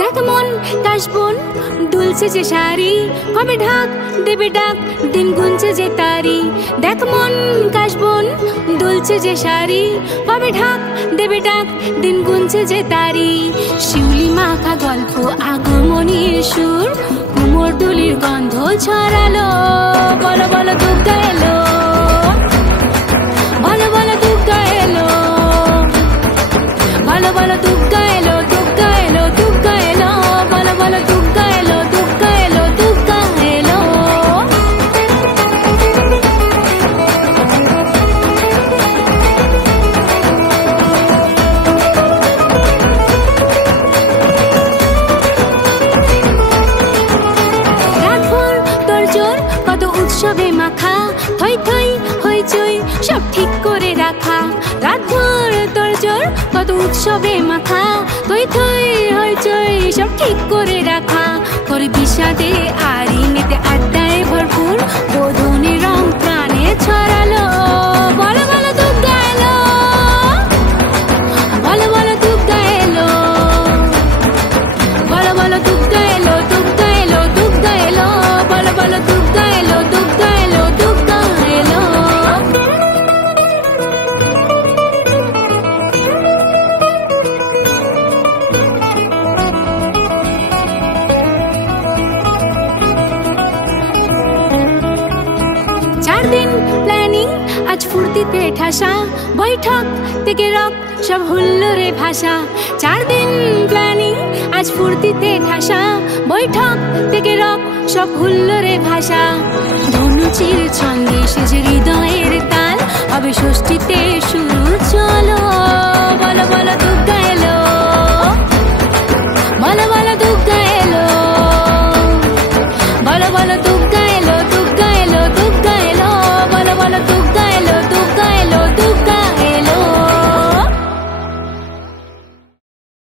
দেখ মন কাশবন দুলছে যে শাড়ি, কবে ঢাক দেবে ডাক, দিন গুনছে যে তারি। দেখ মন কাশবন দুলছে যে শাড়ি, কবে ঢাক দেবে ডাক, দিন গুনছে যে তারি। শিউলি মাখা গল্প আগমনীর সুর, কুমোরটুলির গন্ধ ছড়ালো। বলো বলো দুর্গা এলো, বলো বলো দুর্গা এলো, বলো বলো দুর্গা এলো, দুর্গা এলো, দুর্গা এলো, বলো বলো দুর্গা এলো, দুর্গা এলো, দুর্গা এলো। রাতভর তোড়জোড় কত উৎসবে মাখা, থই থই হইচই সব ঠিক করে রাখা। রাতভর তোড়জোড় কত উৎসবে মাখা, থই থই হইচই সব ঠিক করে রাখা। করে বিষাদে আড়ি মেতে আড্ডায় ভরপুর, বোধনে রং প্রাণে ছড়ালো। বলো বলো দুর্গা এলো, বলো বলো দুর্গা এলো, বলো বলো দুর্গা এলো, দুর্গা এলো, দুর্গা এলো, বলো বলো দুর্গা এলো, দুর্গা এলো, দুর্গা এলো। 4 দিন প্ল্যানিং আজ ফুর্তিতে ঠাসা, বৈঠক থেকে রক সব হুল্লোড়ে ভাষা। 4 দিন প্ল্যানিং আজ ফুর্তিতে ঠাসা, বৈঠক থেকে রক সব হুল্লোড়ে ভাষা। ধনুচির ছন্দে সেজে হৃদয়ের তাল, হবে ষষ্ঠীতে শুরু চলো। বলো বলো দুর্গা এলো, বলো বলো দুর্গা এলো, বলো বলো